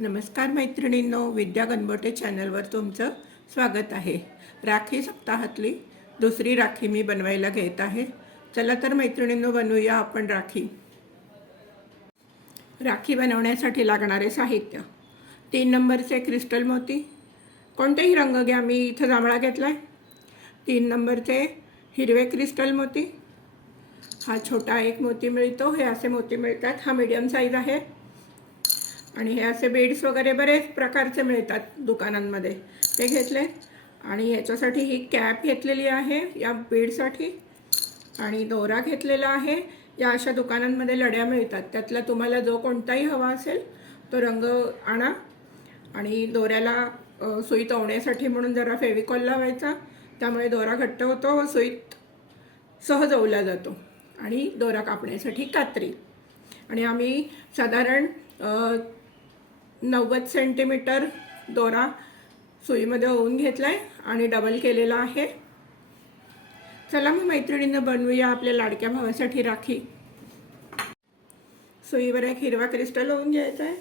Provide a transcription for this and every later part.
नमस्कार मैत्रिणींनो विद्या गणबोटे चॅनलवर तुमचं स्वागत आहे. राखी सप्ताहातली दुसरी राखी मी बनवायला घेत आहे. चला तर मैत्रिणींनो बनवूया आपण राखी. राखी बनवण्यासाठी लागणारे साहित्य. तीन नंबरचे क्रिस्टल मोती. कोणतेही रंग घ्या मी इथं जांभळा घेतला आहे तीन नंबरचे हिरवे क्रिस्टल मोती. हा छोटा एक मोती मिळतो. हे असे मोती मिळतात. हा मीडियम साईज आहे. आणि हे असे बेड्स वगैरे बरेच प्रकारचे मिळतात दुकानांमध्ये. ते घेतले. आणि याच्यासाठी ही कॅप घेतलेली आहे या बेडसाठी आणि दोरा घेतलेला आहे. या अशा दुकानांमध्ये लड्या मिळतात. त्यातला तुम्हाला जो कोणताही हवा असेल तो रंग आणा. आणि दोऱ्याला सुई तवण्यासाठी म्हणून जरा फेविकॉल लावायचा. त्यामुळे दोरा घट्ट होतो व सुईत सहज ओवला जातो. आणि दोरा कापण्यासाठी कात्री. आणि आम्ही साधारण नव्वद सेंटीमीटर दोरा सुईमध्ये ओवून घेतला आहे आणि डबल केलेला आहे. चला मग मैत्रिणींना बनवूया आपल्या लाडक्या भावासाठी राखी. सुईवर एक हिरवा क्रिस्टल होऊन घ्यायचा आहे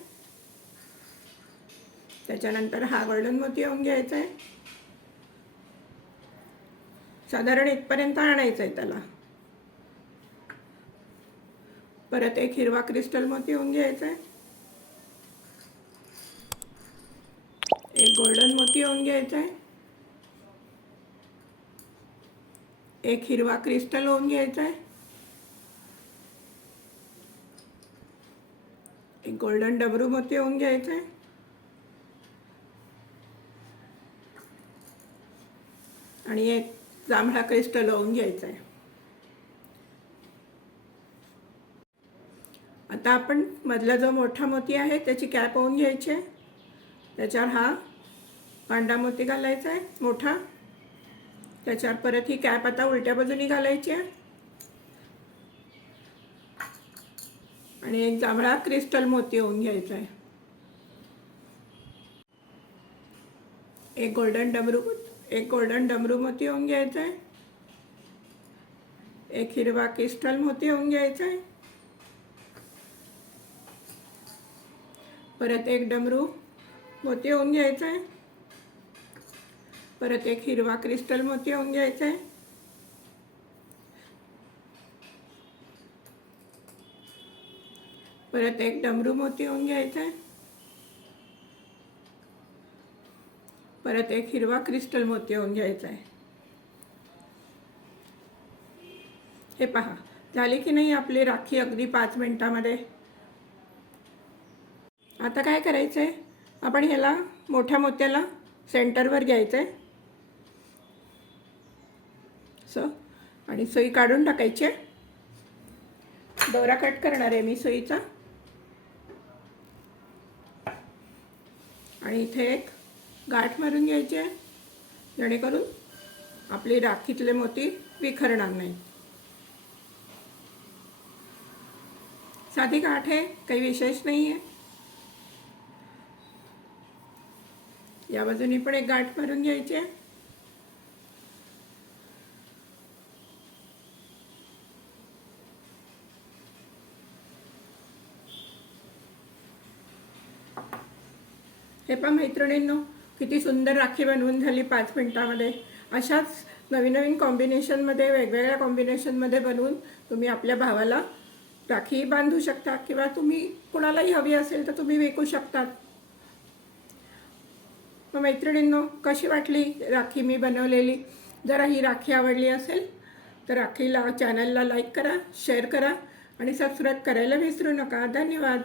त्याच्यानंतर हा गोल्डन मोती होऊन घ्यायचा आहे साधारण इथपर्यंत आणायचं आहे त्याला. परत एक हिरवा क्रिस्टल मोती होऊन घ्यायचा आहे एक गोल्डन मोती होऊन घ्यायचा आहे. एक हिरवा क्रिस्टल होऊन घ्यायचा आहे. एक गोल्डन डबरू मोती होऊन घ्यायचा आहे. आणि एक जांभळा क्रिस्टल होऊन घ्यायचा आहे. आता आपण मधला जो मोठा मोती आहे त्याची कॅप होऊन घ्यायची आहे. त्याच्यावर हा पांढरा मोती घालायचा आहे मोठा. त्याच्यावर परत ही कॅप आता उलट्या बाजूनी घालायची आहे. आणि एक जांभळा क्रिस्टल मोती होऊन घ्यायचा आहे. एक गोल्डन डमरू एक गोल्डन डमरू मोती होऊन घ्यायचा आहे. एक हिरवा क्रिस्टल मोती होऊन घ्यायचा आहे. परत एक डमरू मोती होऊन घ्यायचा आहे. परत एक हिरवा क्रिस्टल मोती होऊन घ्यायचा आहे. परत एक डमरू मोती होऊन घ्यायचा आहे. परत एक हिरवा क्रिस्टल मोती होऊन घ्यायचा आहे. हे पहा झाली की नाही आपली राखी अगदी पाच मिनिटामध्ये? आता काय करायचं आहे आपण ह्याला मोठ्या मोत्याला सेंटरवर घ्यायचं आहे असं. आणि सोयी काढून टाकायची. आहे दोरा कट करणार आहे मी सोयीचा. आणि इथे एक गाठ मारून घ्यायचे. जेणेकरून आपली राखीतले मोती विखरणार नाही साधी गाठ आहे काही विशेष नाही आहे या बाजूने पण एक गाठ मारून घ्यायची. आहे हे पण मैत्रिणींनो किती सुंदर राखी बनवून झाली पाच मिनटामध्ये. अशाच नवीन नवीन कॉम्बिनेशनमध्ये वेगवेगळ्या कॉम्बिनेशनमध्ये बनवून तुम्ही आपल्या भावाला राखी बांधू शकता किंवा तुम्ही कुणालाही हवी असेल तर तुम्ही विकू शकतात मग मैत्रिणींनो कशी वाटली राखी मी बनवलेली? जरा ही राखी आवडली असेल तर राखीला चॅनलला लाईक करा शेअर करा आणि सबस्क्राईब करायला विसरू नका. धन्यवाद.